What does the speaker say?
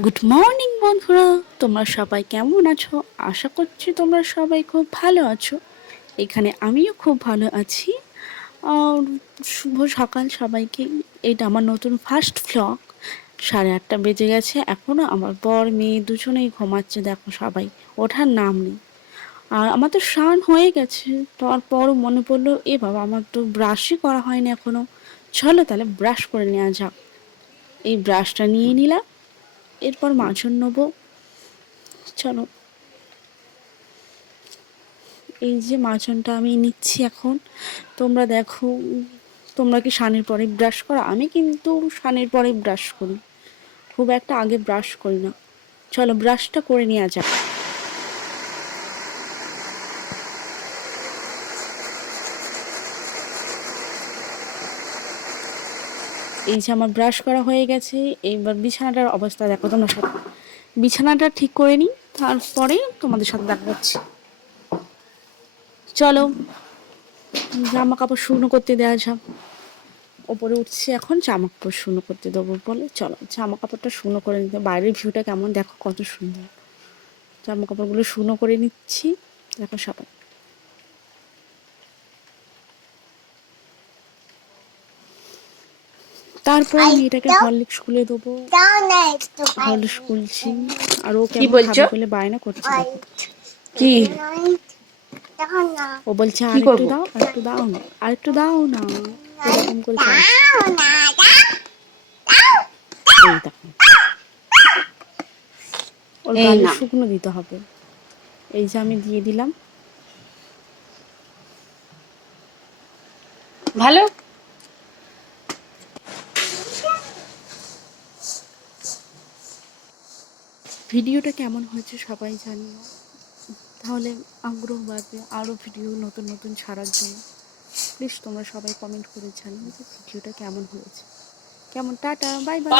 Good morning বন্ধুরা, তোমরা সবাই কেমন আছো? আশা করছি তোমরা সবাই খুব ভালো আছো। এখানে আমিও খুব ভালো আছি। আর শুভ সকাল সবাইকে। এটা আমার নতুন ফার্স্ট ভ্লগ। 8:30 বেজে গেছে, এখনও আমার বর মেয়ে দুজনেই ঘুমাচ্ছে। দেখো, সবাই ওঠার নাম নেই। আর আমার তো স্নান হয়ে গেছে, তারপরও মনে পড়লো এ বাবা, আমার তো ব্রাশই করা হয়নি এখনও। চলো তাহলে ব্রাশ করে নেওয়া যাক। এই ব্রাশটা নিয়ে নিলাম, এরপর মাজন নেবো। চলো, এই যে মাজনটা আমি নিচ্ছি এখন। তোমরা দেখো, তোমরা কি স্নানের পরে ব্রাশ করো? আমি কিন্তু স্নানের পরে ব্রাশ করি, খুব একটা আগে ব্রাশ করি না। চলো ব্রাশটা করে নেওয়া যাক। এই যে আমার ব্রাশ করা হয়ে গেছে, এইবার বিছানাটার অবস্থা দেখো তোমরা সাথে। বিছানাটা ঠিক করে নিই, তারপরে তোমাদের সাথে দেখা হচ্ছে। চলো জামা কাপড় শুকনো করতে দেওয়া যাক। ওপরে উঠছে এখন, জামা কাপড় শুকনো করতে দেবো বলে। চলো জামা কাপড়টা শুকনো করে নিতে। বাইরের ভিউটা কেমন দেখো, কত সুন্দর। জামা কাপড়গুলো শুকনো করে নিচ্ছি, দেখো সবাই। তারপর মেয়েটাকে হরলিক্স খুলে দেবো। হরলিক্স খুলছি, আর ও কেমন খাবে বলে বায়না করছে। দেখো কি ও বলছে আর একটু দাও, আর একটু দাও না, আর একটু দাও না, এরকম করে চাইছে। এই দেখো, ওর এই গালে না শুকনো দিতে হবে। এই যে আমি দিয়ে দিলাম। ভালো। ভিডিওটা কেমন হয়েছে সবাই জানিও, তাহলে আগ্রহ বাড়বে আরও ভিডিও নতুন নতুন ছাড়ার জন্য। প্লিজ তোমরা সবাই কমেন্ট করে জানিও যে ভিডিওটা কেমন হয়েছে। কেমন, টাটা, বাই বাই।